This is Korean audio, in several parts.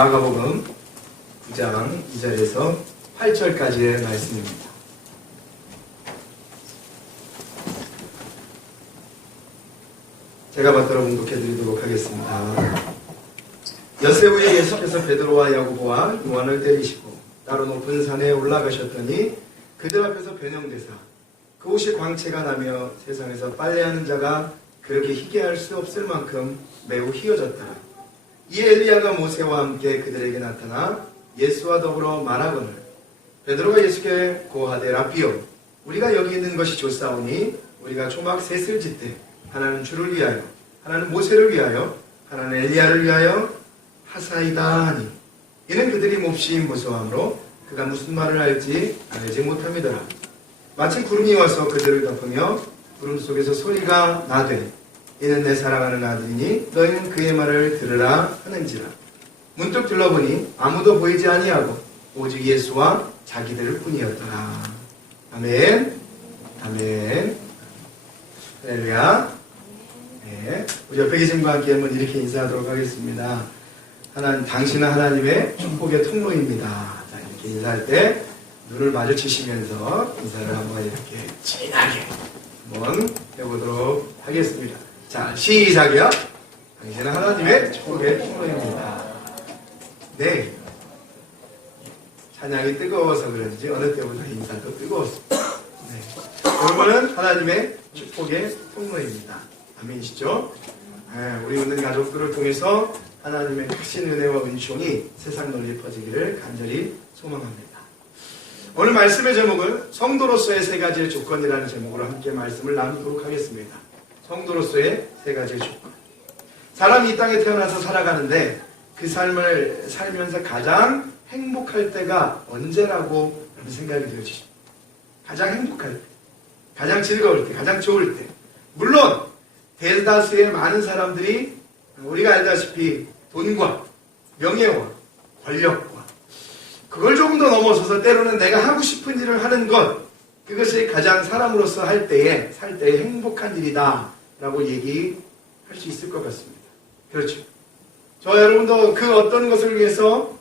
마가복음 9장 2절에서 8절까지의 말씀입니다. 제가 받들어 봉독해 드리도록 하겠습니다. 엿새 후에 예수께서 베드로와 야고보와 요한을 때리시고 따로 높은 산에 올라가셨더니 그들 앞에서 변형되사 그 옷이 광채가 나며 세상에서 빨래하는 자가 그렇게 희게 할 수 없을 만큼 매우 희어졌더라. 이에 엘리야가 모세와 함께 그들에게 나타나 예수와 더불어 말하거늘 베드로가 예수께 고하되 라삐여 우리가 여기 있는 것이 좋사오니 우리가 초막 셋을 짓되 하나는 주를 위하여 하나는 모세를 위하여 하나는 엘리야를 위하여 하사이다 하니 이는 그들이 몹시 무서워하므로 그가 무슨 말을 할지 알지 못합니다. 마침 구름이 와서 그들을 덮으며 구름 속에서 소리가 나되 이는 내 사랑하는 아들이니 너희는 그의 말을 들으라 하는지라. 문득 둘러보니 아무도 보이지 아니하고 오직 예수와 자기들 뿐이었더라. 아멘. 아멘. 할렐루야. 네. 우리 옆에 계신 분과 함께 한번 이렇게 인사하도록 하겠습니다. 당신은 하나님의 축복의 통로입니다. 자, 이렇게 인사할 때 눈을 마주치시면서 인사를 한번 이렇게 진하게 한번 해보도록 하겠습니다. 자, 시작이요. 당신은 하나님의 축복의 통로입니다. 네. 찬양이 뜨거워서 그런지 어느 때보다 인사도 뜨거웠습니다. 네. 여러분은 하나님의 축복의 통로입니다. 아멘이시죠? 네, 우리 있는 가족들을 통해서 하나님의 크신 은혜와 은총이 세상 널리 퍼지기를 간절히 소망합니다. 오늘 말씀의 제목은 성도로서의 세 가지의 조건이라는 제목으로 함께 말씀을 나누도록 하겠습니다. 성도로서의 세 가지의 조건. 사람이 이 땅에 태어나서 살아가는데 그 삶을 살면서 가장 행복할 때가 언제라고 생각이 되어지죠. 가장 행복할 때, 가장 즐거울 때, 가장 좋을 때. 물론 대다수의 많은 사람들이 우리가 알다시피 돈과 명예와 권력과 그걸 조금 더 넘어서서 때로는 내가 하고 싶은 일을 하는 것, 그것이 가장 사람으로서 살 때에 행복한 일이다 라고 얘기할 수 있을 것 같습니다. 그렇죠. 저와 여러분도 그 어떤 것을 위해서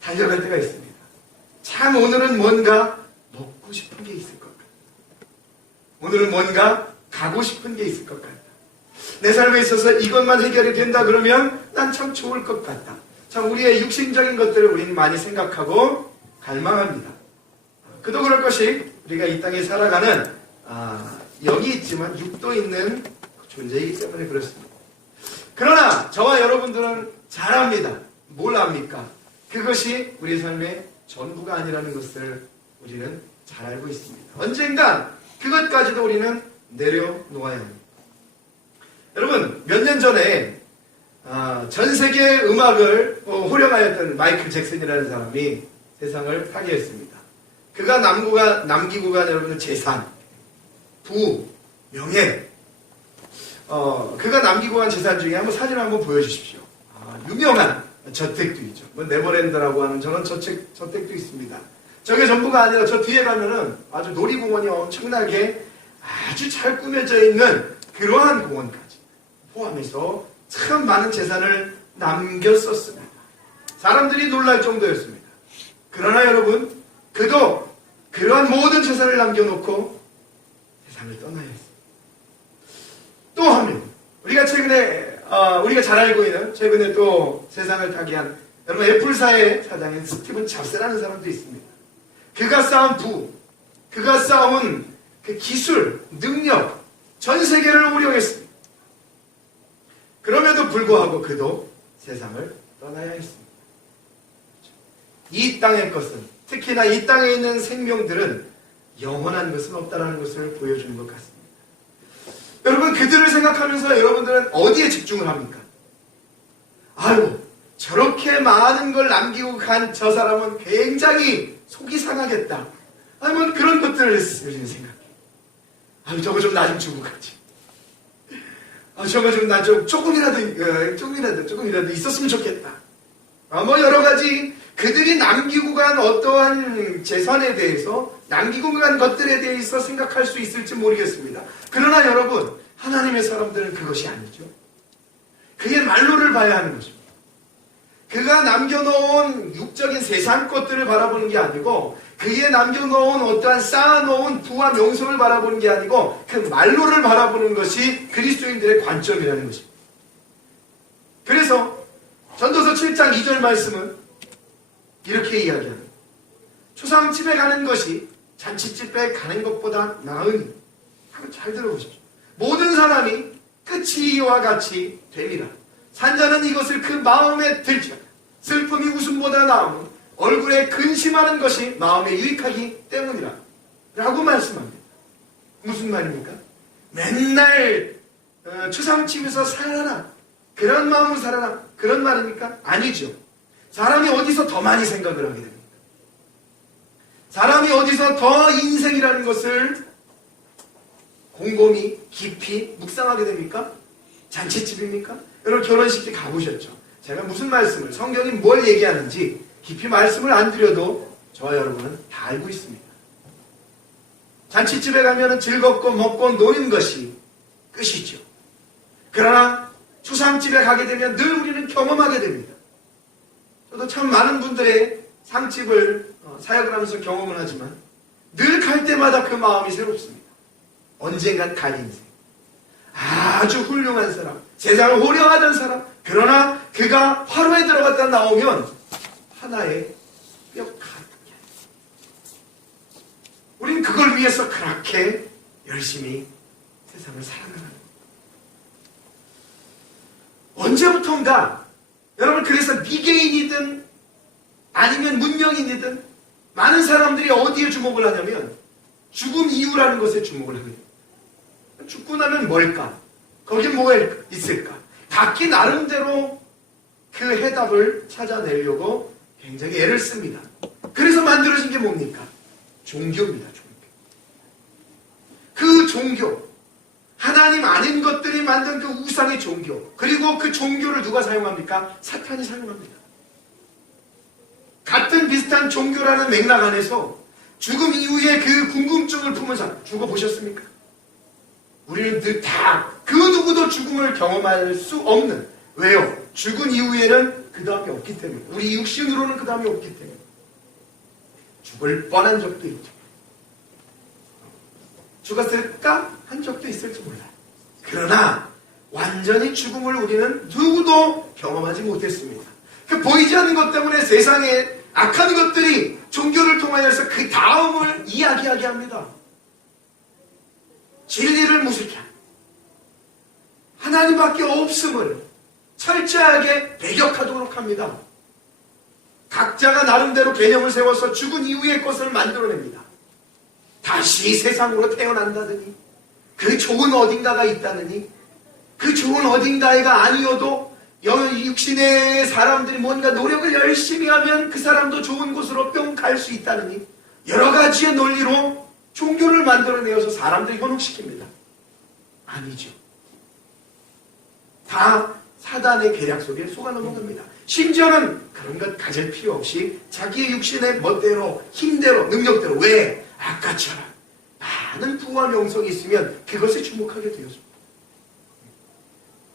달려갈 때가 있습니다. 참 오늘은 뭔가 먹고 싶은 게 있을 것 같다. 오늘은 뭔가 가고 싶은 게 있을 것 같다. 내 삶에 있어서 이것만 해결이 된다 그러면 난 참 좋을 것 같다. 참 우리의 육신적인 것들을 우리는 많이 생각하고 갈망합니다. 그도 그럴 것이 우리가 이 땅에 살아가는 여기 있지만 육도 있는 존재이기 때문에 그렇습니다. 그러나 저와 여러분들은 잘 압니다. 뭘 압니까? 그것이 우리 삶의 전부가 아니라는 것을 우리는 잘 알고 있습니다. 언젠간 그것까지도 우리는 내려놓아야 합니다. 여러분, 몇 년 전에 전 세계 음악을 호령하였던 마이클 잭슨이라는 사람이 세상을 타계했습니다. 그가 남기고 간 여러분의 재산, 부, 명예, 그가 남기고 간 재산 중에 한번 사진을 한번 보여주십시오. 유명한 저택도 있죠. 뭐 네버랜드라고 하는 저런 저택도 있습니다. 저게 전부가 아니라 저 뒤에 가면은 아주 놀이공원이 엄청나게 아주 잘 꾸며져 있는 그러한 공원까지 포함해서 참 많은 재산을 남겼었습니다. 사람들이 놀랄 정도였습니다. 그러나 여러분, 그도 그러한 모든 재산을 남겨놓고 세상을 떠나야 했습니다. 또 한 명, 우리가 최근에 우리가 잘 알고 있는 최근에 또 세상을 타계한 여러분 애플사의 사장인 스티븐 잡스라는 사람도 있습니다. 그가 쌓은 부, 그가 쌓은 그 기술, 능력, 전 세계를 호령했습니다. 그럼에도 불구하고 그도 세상을 떠나야 했습니다. 이 땅의 것은, 특히나 이 땅에 있는 생명들은 영원한 것은 없다는 것을 보여주는 것 같습니다. 여러분, 그들을 생각하면서 여러분들은 어디에 집중을 합니까? 아유, 저렇게 많은 걸 남기고 간 저 사람은 굉장히 속이 상하겠다. 아니면 그런 것들을 우리는 생각해. 아유, 저거 좀 나 좀 주고 가지. 저거 좀 나 좀 조금이라도 있었으면 좋겠다. 뭐 여러 가지 그들이 남기고 간 어떠한 재산에 대해서, 남기고 간 것들에 대해서 생각할 수 있을지 모르겠습니다. 그러나 여러분, 하나님의 사람들은 그것이 아니죠. 그의 말로를 봐야 하는 것입니다. 그가 남겨놓은 육적인 세상 것들을 바라보는 게 아니고 그에 남겨놓은 어떠한 쌓아놓은 부와 명성을 바라보는 게 아니고 그 말로를 바라보는 것이 그리스도인들의 관점이라는 것입니다. 그래서 전도서 7장 2절 말씀은 이렇게 이야기합니다. 초상집에 가는 것이 잔치집에 가는 것보다 나으니. 한번 잘 들어보십시오. 모든 사람이 끝이 이와 같이 됩니다. 산자는 이것을 그 마음에 들지 않아. 슬픔이 웃음보다 나음은 얼굴에 근심하는 것이 마음에 유익하기 때문이라 라고 말씀합니다. 무슨 말입니까? 맨날 추상집에서 살아라, 그런 마음으로 살아라, 그런 말입니까? 아니죠. 사람이 어디서 더 많이 생각을 하게 됩니까? 사람이 어디서 더 인생이라는 것을 곰곰이 깊이 묵상하게 됩니까? 잔치집입니까? 여러분 결혼식 때 가보셨죠? 제가 무슨 말씀을, 성경이 뭘 얘기하는지 깊이 말씀을 안 드려도 저와 여러분은 다 알고 있습니다. 잔치집에 가면 즐겁고 먹고 노는 것이 끝이죠. 그러나 추상집에 가게 되면 늘 우리는 경험하게 됩니다. 저도 참 많은 분들의 상집을 사역을 하면서 경험을 하지만 늘 갈 때마다 그 마음이 새롭습니다. 언젠간 갈 인생. 아주 훌륭한 사람, 세상을 호령하던 사람, 그러나 그가 화로에 들어갔다 나오면 하나의 뼈 가득해. 우린 그걸 위해서 그렇게 열심히 세상을 살아가는 거예요. 언제부턴가 여러분, 그래서 미개인이든 아니면 문명인이든 많은 사람들이 어디에 주목을 하냐면 죽음 이후라는 것에 주목을 하게 됩니다. 죽고 나면 뭘까? 거기 뭐가 있을까? 각기 나름대로 그 해답을 찾아내려고 굉장히 애를 씁니다. 그래서 만들어진 게 뭡니까? 종교입니다. 종교. 그 종교, 하나님 아닌 것들이 만든 그 우상의 종교, 그리고 그 종교를 누가 사용합니까? 사탄이 사용합니다. 같은 비슷한 종교라는 맥락 안에서 죽음 이후에 그 궁금증을 품은 사람 죽어보셨습니까? 우리는 다 그 누구도 죽음을 경험할 수 없는, 왜요? 죽은 이후에는 그 다음이 없기 때문에, 우리 육신으로는 그 다음이 없기 때문에 죽을 뻔한 적도 있죠. 죽었을까? 한 적도 있을지 몰라요. 그러나 완전히 죽음을 우리는 누구도 경험하지 못했습니다. 그 보이지 않는 것 때문에 세상에 악한 것들이 종교를 통하여서 그 다음을 이야기하게 합니다. 진리를 무색해 합니다. 하나님밖에 없음을 철저하게 배격하도록 합니다. 각자가 나름대로 개념을 세워서 죽은 이후의 것을 만들어냅니다. 다시 세상으로 태어난다더니, 그 좋은 어딘가가 있다느니, 그 좋은 어딘가가 아니어도 육신의 사람들이 뭔가 노력을 열심히 하면 그 사람도 좋은 곳으로 뿅 갈 수 있다느니, 여러 가지의 논리로 종교를 만들어내어서 사람들이 현혹시킵니다. 아니죠. 다 사단의 계략 속에 속아 넘어갑니다. 심지어는 그런 것 가질 필요 없이 자기의 육신의 멋대로, 힘대로, 능력대로, 왜? 아까처럼 많은 부와 명성이 있으면 그것에 주목하게 되어집니다.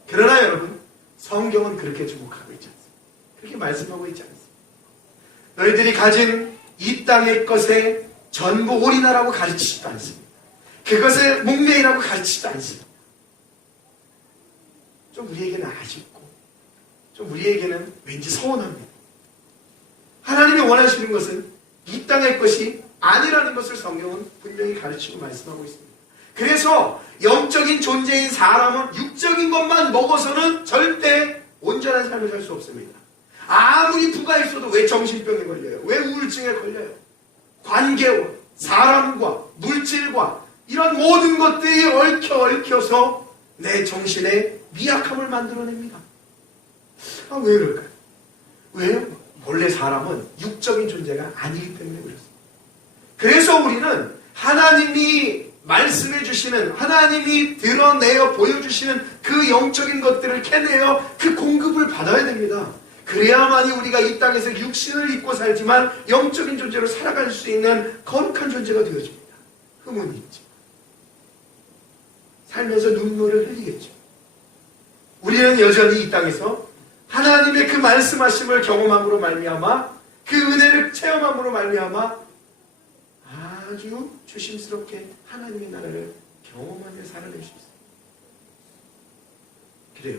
그러나 여러분, 성경은 그렇게 주목하고 있지 않습니다. 그렇게 말씀하고 있지 않습니다. 너희들이 가진 이 땅의 것에 전부 올인하라고 가르치지도 않습니다. 그것에 목매이라고 가르치지도 않습니다. 좀 우리에게는 아쉽고, 좀 우리에게는 왠지 서운합니다. 하나님이 원하시는 것은 이 땅의 것이 아니라는 것을 성경은 분명히 가르치고 말씀하고 있습니다. 그래서 영적인 존재인 사람은 육적인 것만 먹어서는 절대 온전한 삶을 살 수 없습니다. 아무리 부가 있어도 왜 정신병에 걸려요? 왜 우울증에 걸려요? 관계와 사람과 물질과 이런 모든 것들이 얽혀서 내 정신에 미약함을 만들어냅니다. 왜 그럴까요? 왜요? 원래 사람은 육적인 존재가 아니기 때문에 그렇습니다. 그래서 우리는 하나님이 말씀해 주시는, 하나님이 드러내어 보여주시는 그 영적인 것들을 캐내어 그 공급을 받아야 됩니다. 그래야만이 우리가 이 땅에서 육신을 입고 살지만 영적인 존재로 살아갈 수 있는 거룩한 존재가 되어집니다. 흠은 있지. 살면서 눈물을 흘리겠죠. 우리는 여전히 이 땅에서 하나님의 그 말씀하심을 경험함으로 말미암아 그 은혜를 체험함으로 말미암아 아주 조심스럽게 하나님의 나라를 경험하며 살아낼 수 있어요. 그래요.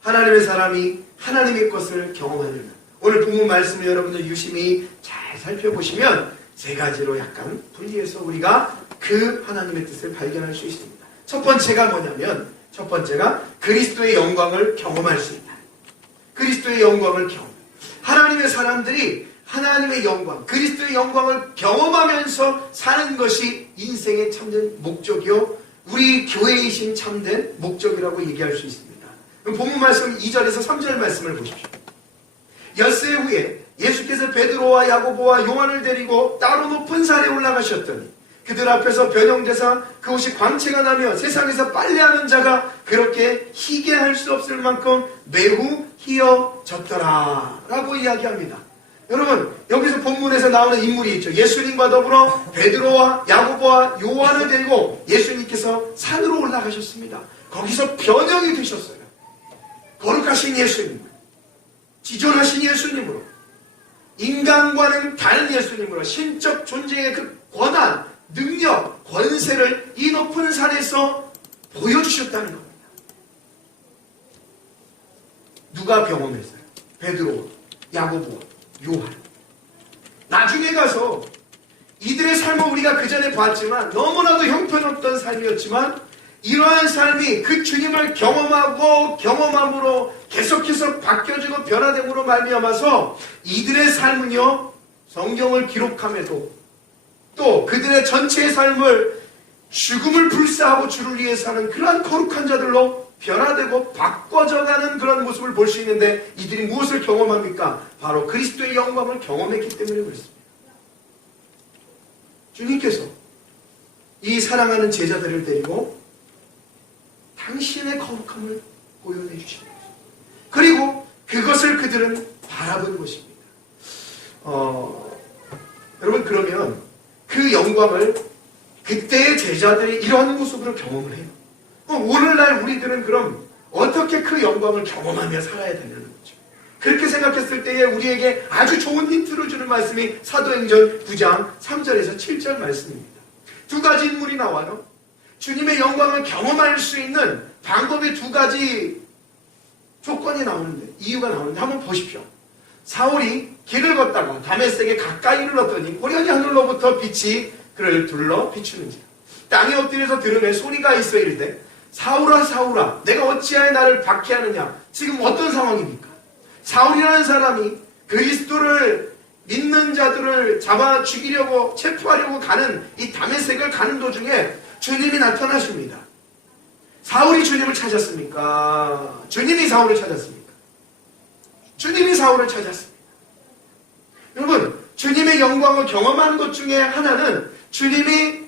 하나님의 사람이 하나님의 것을 경험하려면 오늘 본문 말씀을 여러분들 유심히 잘 살펴보시면 세 가지로 약간 분리해서 우리가 그 하나님의 뜻을 발견할 수 있습니다. 첫 번째가 뭐냐면 첫 번째가 그리스도의 영광을 경험할 수 있다. 그리스도의 영광을 경험. 하나님의 사람들이 하나님의 영광, 그리스도의 영광을 경험하면서 사는 것이 인생의 참된 목적이요 우리 교회이신 참된 목적이라고 얘기할 수 있습니다. 본문 말씀 2절에서 3절 말씀을 보십시오. 엿새 후에 예수께서 베드로와 야고보와 요한을 데리고 따로 높은 산에 올라가셨더니 그들 앞에서 변형되사 그 옷이 광채가 나며 세상에서 빨래하는 자가 그렇게 희게 할 수 없을 만큼 매우 희어졌더라 라고 이야기합니다. 여러분 여기서 본문에서 나오는 인물이 있죠. 예수님과 더불어 베드로와 야고보와 요한을 데리고 예수님께서 산으로 올라가셨습니다. 거기서 변형이 되셨어요. 거룩하신 예수님, 지존하신 예수님으로, 인간과는 다른 예수님으로 신적 존재의 그 권한, 능력, 권세를 이 높은 산에서 보여주셨다는 겁니다. 누가 경험했어요? 베드로, 야고보, 요한. 나중에 가서 이들의 삶을 우리가 그 전에 봤지만 너무나도 형편없던 삶이었지만 이러한 삶이 그 주님을 경험하고 경험함으로 계속해서 바뀌어지고 변화됨으로 말미암아서 이들의 삶은요 성경을 기록함에도 또 그들의 전체의 삶을 죽음을 불사하고 주를 위해 사는 그러한 거룩한 자들로 변화되고 바꿔져가는 그런 모습을 볼 수 있는데 이들이 무엇을 경험합니까? 바로 그리스도의 영광을 경험했기 때문에 그렇습니다. 주님께서 이 사랑하는 제자들을 데리고 당신의 거룩함을 보여내 주십니다. 그리고 그것을 그들은 바라본 것입니다. 여러분 그러면 그 영광을 그때의 제자들이 이러한 모습으로 경험을 해요. 오늘날 우리들은 그럼 어떻게 그 영광을 경험하며 살아야 되는 거죠? 그렇게 생각했을 때에 우리에게 아주 좋은 힌트를 주는 말씀이 사도행전 9장 3절에서 7절 말씀입니다. 두 가지 인물이 나와요. 주님의 영광을 경험할 수 있는 방법이 두 가지 조건이 나오는데 이유가 나오는데 한번 보십시오. 사울이 길을 걷다가 다메섹에 가까이 이르렀더니 호련히 하늘로부터 빛이 그를 둘러 비추는지라. 땅에 엎드려서 들으매 소리가 있어 이르되 사울아 사울아 내가 어찌하여 나를 박해하느냐. 지금 어떤 상황입니까? 사울이라는 사람이 그리스도를 믿는 자들을 잡아 죽이려고 체포하려고 가는 이 다메섹을 가는 도중에 주님이 나타나십니다. 사울이 주님을 찾았습니까? 주님이 사울을 찾았습니까? 주님이 사울을 찾았습니다. 여러분 주님의 영광을 경험하는 것 중에 하나는 주님이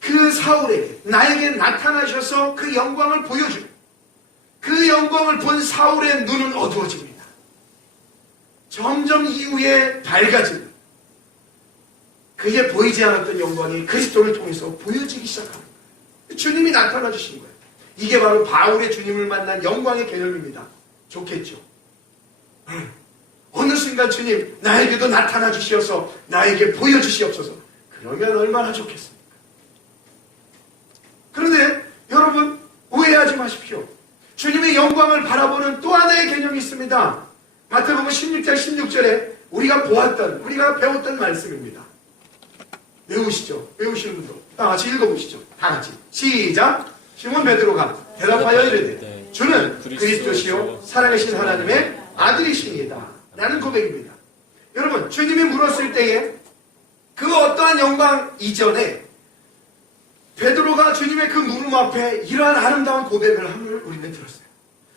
그 사울에게 나에게 나타나셔서 그 영광을 보여주고 그 영광을 본 사울의 눈은 어두워집니다. 점점 이후에 밝아지는 그게 보이지 않았던 영광이 그리스도를 통해서 보여지기 시작합니다. 주님이 나타나 주신 거예요. 이게 바로 바울의 주님을 만난 영광의 개념입니다. 좋겠죠? 어느 순간 주님 나에게도 나타나 주시어서 나에게 보여주시옵소서. 그러면 얼마나 좋겠습니까? 그런데 여러분 오해하지 마십시오. 주님의 영광을 바라보는 또 하나의 개념이 있습니다. 마태복음 16장 16절에 우리가 보았던 우리가 배웠던 말씀입니다. 외우시죠? 외우시는 분도 다 같이 읽어보시죠. 다 같이 시작. 시몬 베드로가 대답하여 이르되 주는 그리스도시요 살아계신 하나님의 아들이십니다 라는 고백입니다. 여러분 주님이 물었을 때에 그 어떠한 영광 이전에 베드로가 주님의 그 물음 앞에 이러한 아름다운 고백을 함을 우리는 들었어요.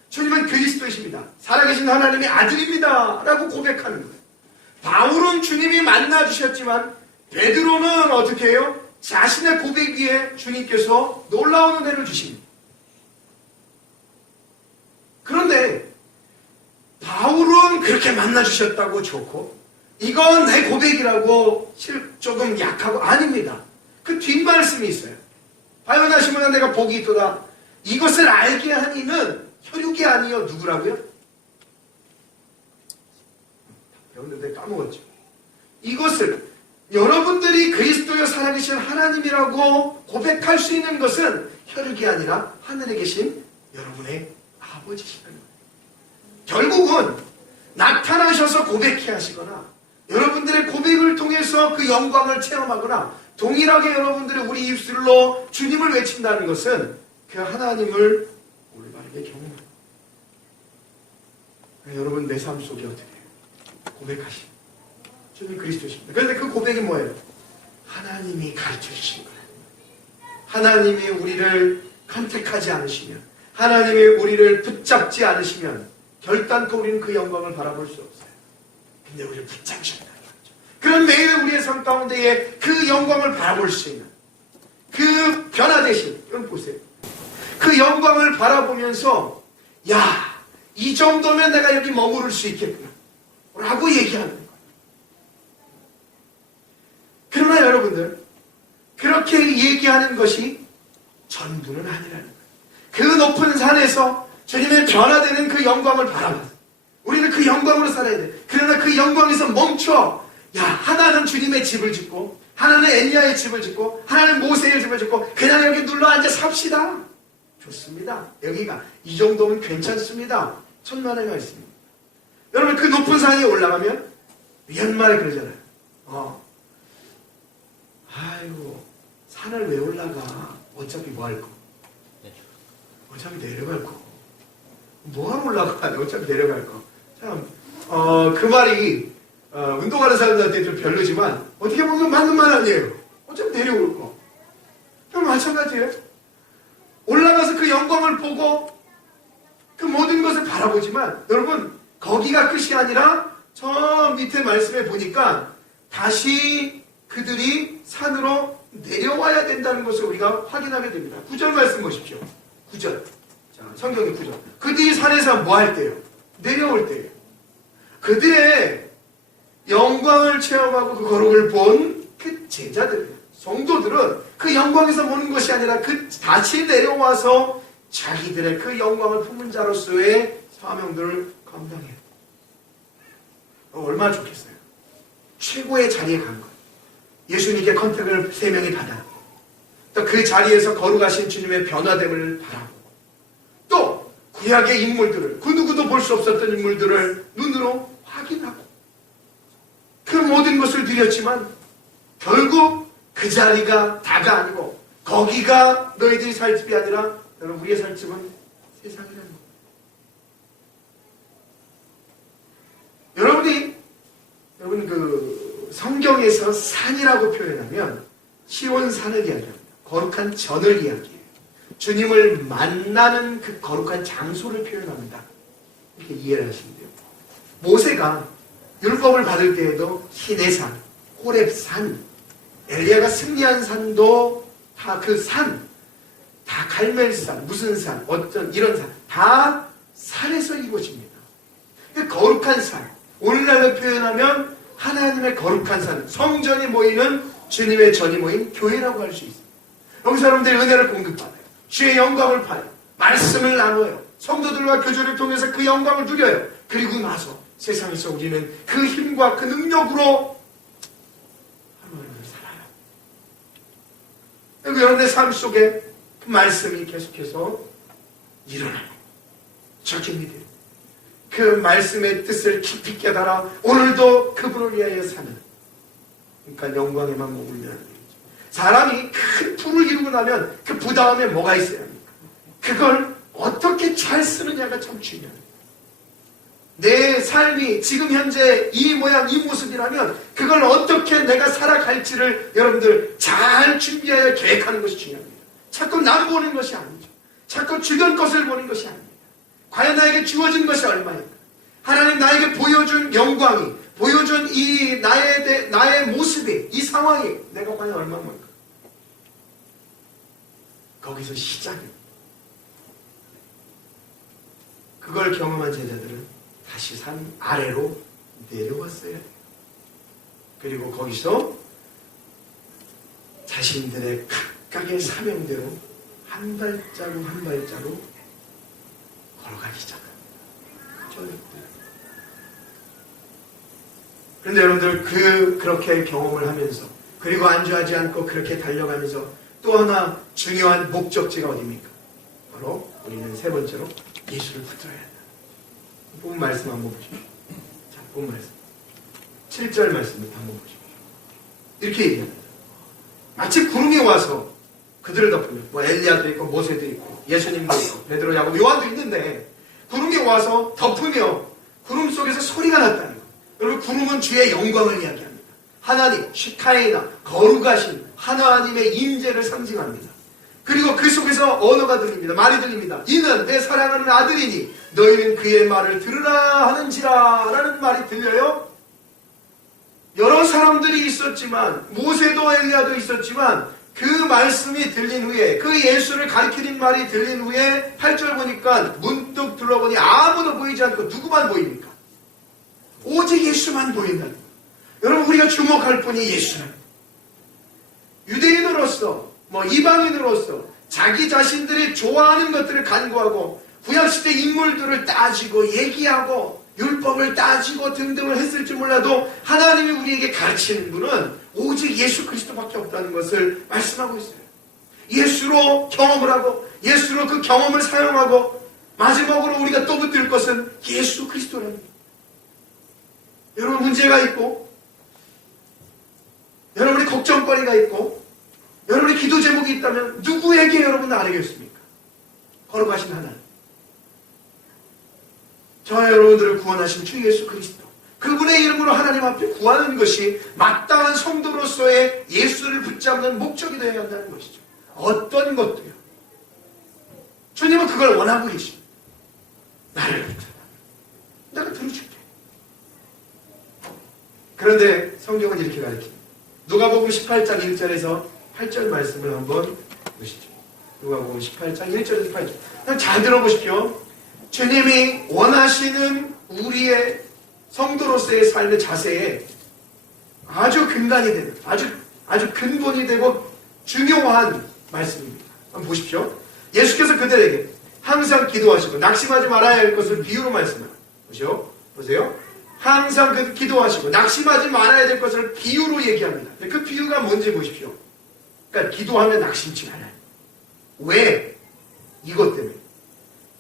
주님은 그리스도이십니다. 살아계신 하나님의 아들입니다 라고 고백하는 거예요. 바울은 주님이 만나주셨지만 베드로는 어떻게 해요? 자신의 고백 위에 주님께서 놀라운 은혜를 주십니다. 그런데 바울은 그렇게 만나주셨다고 좋고 이건 내 고백이라고 조금 약하고 아닙니다. 그 뒷말씀이 있어요. 바요나 시몬아 내가 복이 있도다. 이것을 알게 한 이는 혈육이 아니요 누구라고요? 배웠는데 까먹었죠. 이것을 여러분들이 그리스도여 살아계신 하나님이라고 고백할 수 있는 것은 혈육이 아니라 하늘에 계신 여러분의 아버지시라는 거예요. 결국은 나타나셔서 고백해 하시거나 여러분들의 고백을 통해서 그 영광을 체험하거나 동일하게 여러분들이 우리 입술로 주님을 외친다는 것은 그 하나님을 올바르게 경험합니다. 여러분 내 삶 속에 어떻게 고백하시? 주님 그리스도십니다. 그런데 그 고백이 뭐예요? 하나님이 가르쳐 주신 거예요. 하나님이 우리를 컨택하지 않으시면, 하나님이 우리를 붙잡지 않으시면 결단코 우리는 그 영광을 바라볼 수 없어요. 근데 우리를 붙잡으셨다는 거죠. 그런 매일 우리의 삶 가운데에 그 영광을 바라볼 수 있는 그 변화되신, 여러분 보세요. 그 영광을 바라보면서 야, 이 정도면 내가 여기 머무를 수 있겠구나 라고 얘기하는 거예요. 그러나 여러분들, 그렇게 얘기하는 것이 전부는 아니라는 거예요. 그 높은 산에서 주님의 변화되는 그 영광을 바라보면서 우리는 그 영광으로 살아야 돼. 그러나 그 영광에서 멈춰. 야, 하나는 주님의 집을 짓고, 하나는 엘리야의 집을 짓고, 하나는 모세의 집을 짓고, 그냥 여기 눌러 앉아 삽시다. 좋습니다. 여기가 이 정도면 괜찮습니다. 천만의 말씀입니다. 여러분 그 높은 산에 올라가면 옛말에 그러잖아요. 아이고 산을 왜 올라가? 어차피 뭐 할 거? 어차피 내려갈 거. 뭐하러 올라가? 어차피 내려갈 거. 참, 그 말이 운동하는 사람들한테 좀 별로지만 어떻게 보면 맞는 말 아니에요. 어차피 내려올 거. 그럼 마찬가지예요. 올라가서 그 영광을 보고 그 모든 것을 바라보지만 여러분 거기가 끝이 아니라 저 밑에 말씀에 보니까 다시 그들이 산으로 내려와야 된다는 것을 우리가 확인하게 됩니다. 9절 말씀 보십시오. 9절. 자, 성경의 9절. 그들이 산에서 뭐 할 때요? 내려올 때요. 그들의 영광을 체험하고 그 거룩을 본 그 제자들, 성도들은 그 영광에서 보는 것이 아니라 그 다시 내려와서 자기들의 그 영광을 품은 자로서의 사명들을 감당해요. 얼마나 좋겠어요. 최고의 자리에 간 것. 예수님께 컨택을 3명이 받아. 또 그 자리에서 거룩하신 주님의 변화됨을 바라고. 또 구약의 인물들을, 그 누구도 볼 수 없었던 인물들을 눈으로 확인하고. 그 모든 것을 누렸지만 결국 그 자리가 다가 아니고 거기가 너희들이 살 집이 아니라 여러분 우리의 살 집은 세상이라는 거예요. 여러분 그 성경에서 산이라고 표현하면 시온산을 이야기합니다. 거룩한 전을 이야기해요. 주님을 만나는 그 거룩한 장소를 표현합니다. 이렇게 이해를 하시면 돼요. 모세가 율법을 받을 때에도 시내산, 호렙산, 엘리야가 승리한 산도 다 그 산, 다 갈멜산, 무슨 산, 어떤 이런 산, 다 산에서 이루어집니다. 그 거룩한 산, 오늘날로 표현하면 하나님의 거룩한 산, 성전이 모이는 주님의 전이 모인 교회라고 할 수 있습니다. 여기 사람들이 은혜를 공급받아요. 주의 영광을 봐요. 말씀을 나눠요. 성도들과 교제를 통해서 그 영광을 누려요. 그리고 나서 세상에서 우리는 그 힘과 그 능력으로 하루하루 살아요. 그리고 여러분의 삶 속에 그 말씀이 계속해서 일어나요. 적용이 돼요. 그 말씀의 뜻을 깊이 깨달아 오늘도 그분을 위하여 사는, 그러니까 영광에만 머물면 안 되죠. 사람이 큰 부를 이루고 나면 그 부 다음에 뭐가 있어야 합니까? 그걸 어떻게 잘 쓰느냐가 참 중요합니다. 내 삶이 지금 현재 이 모양 이 모습이라면 그걸 어떻게 내가 살아갈지를 여러분들 잘 준비하여 계획하는 것이 중요합니다. 자꾸 남 보는 것이 아니죠. 자꾸 주변 것을 보는 것이 아닙니다. 과연 나에게 주어진 것이 얼마인가? 하나님 나에게 보여준 영광이, 보여준 이 나의 모습이, 이 상황이 내가 과연 얼마만큼? 거기서 시작입니다. 그걸 경험한 제자들은 다시 산 아래로 내려왔어야 해요. 그리고 거기서 자신들의 각각의 사명대로 한 발자국 한 발자국 걸어가기 시작합니다. 그런데 여러분들 그렇게 경험을 하면서 그리고 안주하지 않고 그렇게 달려가면서 또 하나 중요한 목적지가 어디입니까? 바로 우리는 세 번째로 예수를 붙들어야 한다. 본 말씀 한번 보십시오. 자, 본 말씀. 7절 말씀부터 한번 보십시오. 이렇게 얘기합니다. 마치 구름이 와서 그들을 덮으며 뭐 엘리야도 있고 모세도 있고 예수님도 있고 베드로, 야고보, 요한도 있는데 구름이 와서 덮으며 구름 속에서 소리가 났다는 거. 여러분 구름은 주의 영광을 이야기합니다. 하나님, 시카이나 거룩하신 하나님의 임재를 상징합니다. 그리고 그 속에서 언어가 들립니다. 말이 들립니다. 이는 내 사랑하는 아들이니 너희는 그의 말을 들으라 하는지라 라는 말이 들려요. 여러 사람들이 있었지만 모세도 엘리야도 있었지만 그 말씀이 들린 후에 그 예수를 가리키는 말이 들린 후에 8절 보니까 문득 둘러보니 아무도 보이지 않고 누구만 보입니까? 오직 예수만 보인다는 거예요. 여러분 우리가 주목할 분이 예수는 유대인으로서 이방인으로서 자기 자신들이 좋아하는 것들을 간구하고 구약시대 인물들을 따지고 얘기하고 율법을 따지고 등등을 했을지 몰라도 하나님이 우리에게 가르치는 분은 오직 예수 그리스도밖에 없다는 것을 말씀하고 있어요. 예수로 경험을 하고 예수로 그 경험을 사용하고 마지막으로 우리가 또 붙들 것은 예수 그리스도라는 거예요. 여러분 문제가 있고 여러분이 걱정거리가 있고 여러분이 기도 제목이 있다면 누구에게 여러분 나르겠습니까? 거룩하신 하나님, 저와 여러분들을 구원하신 주 예수 그리스도, 그분의 이름으로 하나님 앞에 구하는 것이 마땅한 성도로서의 예수를 붙잡는 목적이 되어야 한다는 것이죠. 어떤 것도요. 주님은 그걸 원하고 계십니다. 나를 붙들라. 내가 들어줄게. 그런데 성경은 이렇게 가르칩니다. 누가복음 18장 1절에서 8절 말씀을 한번 보시죠. 누가복음 18장 1절에서 8절. 그냥 잘 들어보십시오. 주님이 원하시는 우리의 성도로서의 삶의 자세에 아주 근간이 되는, 아주 근본이 되고 중요한 말씀입니다. 한번 보십시오. 예수께서 그들에게 항상 기도하시고 낙심하지 말아야 할 것을 비유로 말씀하세요. 보세요. 항상 기도하시고 낙심하지 말아야 될 것을 비유로 얘기합니다. 그 비유가 뭔지 보십시오. 그러니까 기도하면 낙심치 말아요. 왜? 이것 때문에.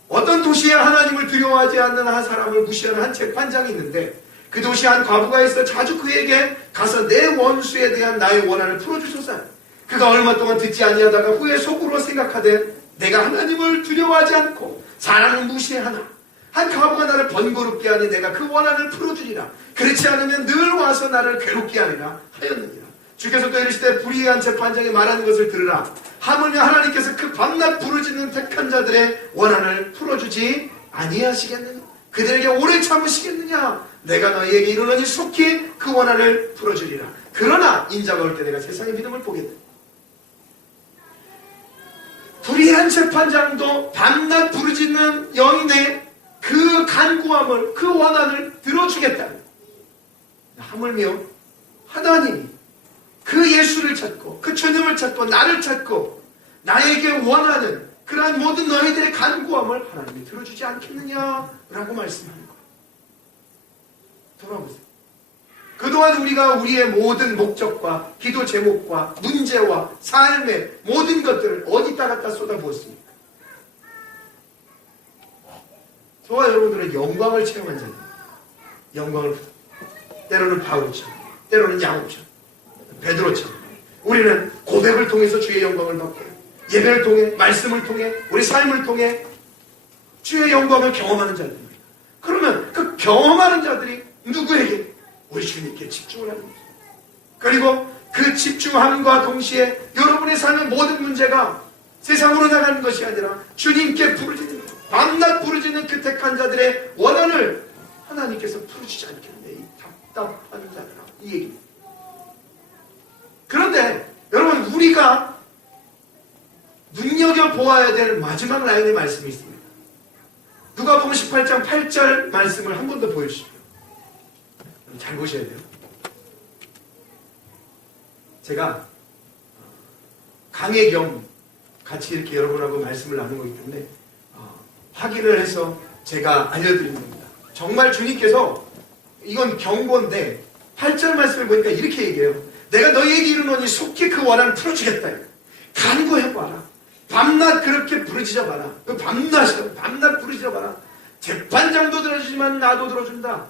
어떤 도시에 하나님을 두려워하지 않는 한 사람을 무시하는 한 재판장이 있는데 그 도시에 한 과부가 있어 자주 그에게 가서 내 원수에 대한 나의 원한을 풀어주소서. 그가 얼마 동안 듣지 아니하다가 후에 속으로 생각하되 내가 하나님을 두려워하지 않고 사람을 무시하나 한 과부가 나를 번거롭게 하니 내가 그 원한을 풀어주리라. 그렇지 않으면 늘 와서 나를 괴롭게 하리라 하였느니라. 주께서 또 이르시되 불의한 재판장이 말하는 것을 들으라. 하물며 하나님께서 그 밤낮 부르짖는 택한 자들의 원한을 풀어주지 아니하시겠느냐? 그들에게 오래 참으시겠느냐? 내가 너희에게 이르노니 속히 그 원한을 풀어주리라. 그러나 인자가 올 때 내가 세상의 믿음을 보겠다. 불의한 재판장도 밤낮 부르짖는 여인의 그 간구함을, 그 원한을 들어주겠다. 하물며 하나님이 그 예수를 찾고 그 주님을 찾고 나를 찾고 나에게 원하는 그러한 모든 너희들의 간구함을 하나님이 들어주지 않겠느냐라고 말씀하는 거예요. 돌아보세요. 그동안 우리가 우리의 모든 목적과 기도 제목과 문제와 삶의 모든 것들을 어디다 갖다 쏟아부었습니까? 저와 여러분들은 영광을 체험한 자입니다. 영광을 때로는 바울처럼 때로는 야곱처럼 베드로처럼 우리는 고백을 통해서 주의 영광을 받고 예배를 통해 말씀을 통해 우리 삶을 통해 주의 영광을 경험하는 자들입니다. 그러면 그 경험하는 자들이 누구에게? 우리 주님께 집중을 하는 거죠. 그리고 그 집중함과 동시에 여러분의 삶의 모든 문제가 세상으로 나가는 것이 아니라 주님께 부르짖는 거예요. 밤낮 부르짖는 그 택한 자들의 원한을 하나님께서 풀어주지 않겠는데 이 답답한 자들아, 이 얘기입니다. 그런데 여러분 우리가 눈여겨보아야 될 마지막 라인의 말씀이 있습니다. 누가복음 18장 8절 말씀을 한 번 더 보여주십시오. 잘 보셔야 돼요. 제가 강의 겸 같이 이렇게 여러분하고 말씀을 나누고 있는데 확인을 해서 제가 알려드린 겁니다. 정말 주님께서 이건 경고인데 8절 말씀을 보니까 이렇게 얘기해요. 내가 너희에게 이르노니 속히 그 원한을 풀어주겠다. 간구해봐라. 밤낮 그렇게 부르짖어봐라. 밤낮 부르짖어봐라. 재판장도 들어주지만 나도 들어준다.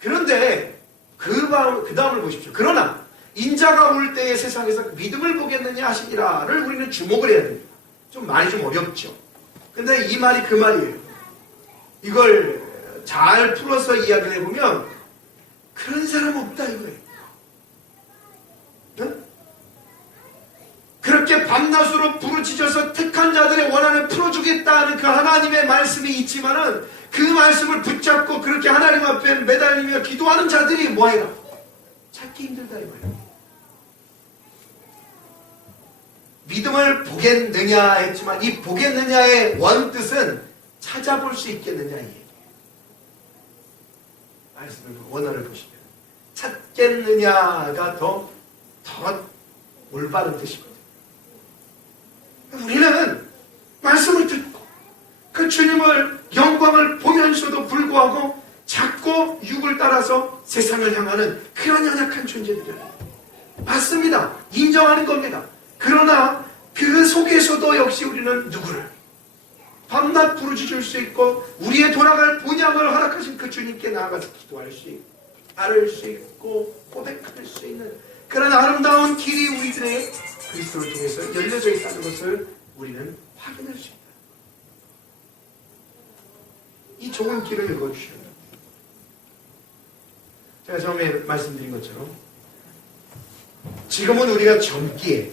그런데 그 다음을 보십시오. 그러나 인자가 올 때에 세상에서 믿음을 보겠느냐 하시니라를 우리는 주목을 해야 됩니다. 좀 말이 좀 어렵죠. 근데 이 말이 그 말이에요. 이걸 잘 풀어서 이야기를 해보면 그런 사람 없다 이거예요. 응? 그렇게 밤낮으로 부르짖어서 택한 자들의 원한을 풀어주겠다는 그 하나님의 말씀이 있지만은 그 말씀을 붙잡고 그렇게 하나님 앞에 매달리며 기도하는 자들이 뭐해라? 찾기 힘들다 이거예요. 믿음을 보겠느냐 했지만 이 보겠느냐의 원뜻은 찾아볼 수 있겠느냐 이게 말씀을 원어를 보시면 찾겠느냐가 더 올바른 뜻이거든요. 우리는 말씀을 듣고 그 주님을 영광을 보면서도 불구하고 자꾸 육을 따라서 세상을 향하는 그런 연약한 존재들이에요. 맞습니다. 인정하는 겁니다. 그러나 그 속에서도 역시 우리는 누구를 밤낮 부르짖을 수 있고 우리의 돌아갈 본향을 허락하신 그 주님께 나아가서 기도할 수 있고 아를 수 있고 고백할 수 있는 그런 아름다운 길이 우리들의 그리스도를 통해서 열려져 있다는 것을 우리는 확인할 수 있다. 이 좋은 길을 읽어주셔야 됩니다. 제가 처음에 말씀드린 것처럼 지금은 우리가 젊기에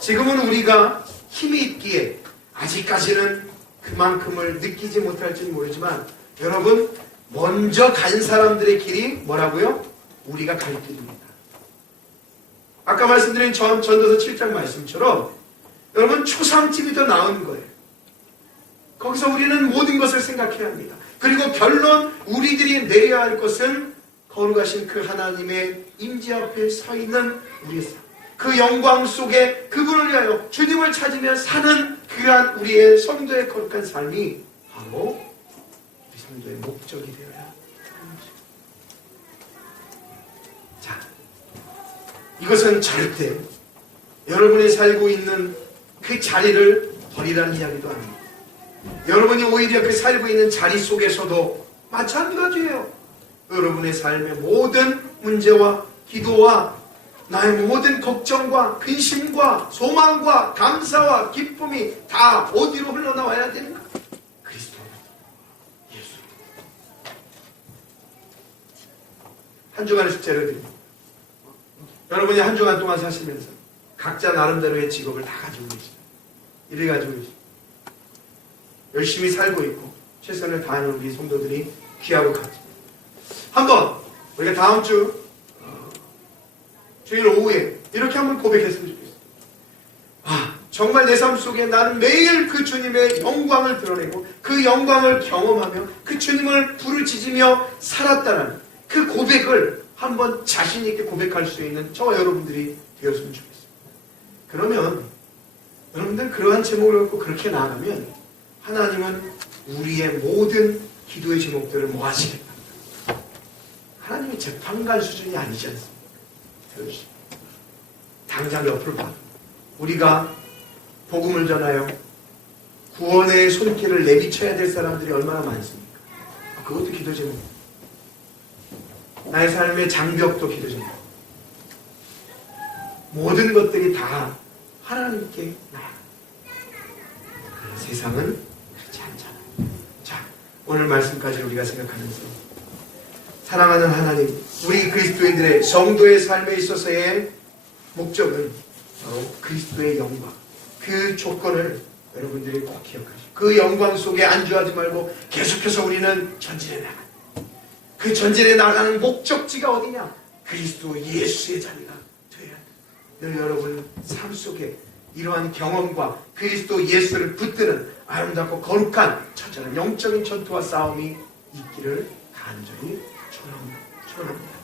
지금은 우리가 힘이 있기에 아직까지는 그만큼을 느끼지 못할지는 모르지만 여러분 먼저 간 사람들의 길이 뭐라고요? 우리가 갈 길입니다. 아까 말씀드린 전도서 7장 말씀처럼 여러분 초상집이 더 나은 거예요. 거기서 우리는 모든 것을 생각해야 합니다. 그리고 결론 우리들이 내려야 할 것은 거룩하신 그 하나님의 임재 앞에 서 있는 우리의 삶. 그 영광 속에 그분을 위하여 주님을 찾으며 사는 그러한 우리의 성도의 거룩한 삶이 바로 우리 성도의 목적이 되어야 합니다. 자, 이것은 절대 여러분이 살고 있는 그 자리를 버리라는 이야기도 아닙니다. 여러분이 오히려 그 살고 있는 자리 속에서도 마찬가지예요. 여러분의 삶의 모든 문제와 기도와 나의 모든 걱정과 근심과 소망과 감사와 기쁨이 다 어디로 흘러나와야 되는가? 그리스도, 예수. 한 주간의 숙제를 드립니다. 여러분이 한 주간 동안 사시면서 각자 나름대로의 직업을 다 가지고 계십니다. 일을 가지고 계십니다. 열심히 살고 있고 최선을 다하는 우리 성도들이 귀하고 같습니다. 한번 우리가 다음 주 주일 오후에 이렇게 한번 고백했으면 좋겠어요. 정말 내 삶 속에 나는 매일 그 주님의 영광을 드러내고 그 영광을 경험하며 그 주님을 부르짖으며 살았다는 그 고백을 한번 자신 있게 고백할 수 있는 저와 여러분들이 되었으면 좋겠습니다. 그러면 여러분들 그러한 제목을 갖고 그렇게 나아가면 하나님은 우리의 모든 기도의 제목들을 뭐 하시겠다. 하나님이 재판관 수준이 아니지 않습니까? 당장 옆으로 봐. 우리가 복음을 전하여 구원의 손길을 내비쳐야 될 사람들이 얼마나 많습니까? 그것도 기도 제목입니다. 나의 삶의 장벽도 기도 제목입니다. 모든 것들이 다 하나님께 나아가. 세상은 그렇지 않잖아요. 자, 오늘 말씀까지 우리가 생각하면서 사랑하는 하나님, 우리 그리스도인들의 성도의 삶에 있어서의 목적은 바로 그리스도의 영광, 그 조건을 여러분들이 꼭 기억하시고 그 영광 속에 안주하지 말고 계속해서 우리는 전진해 나가는 그 전진해 나가는 목적지가 어디냐? 그리스도 예수의 자리가 되어야 늘 여러분 삶 속에 이러한 경험과 그리스도 예수를 붙드는 아름답고 거룩한 처절한 영적인 전투와 싸움이 있기를 간절히 축원합니다.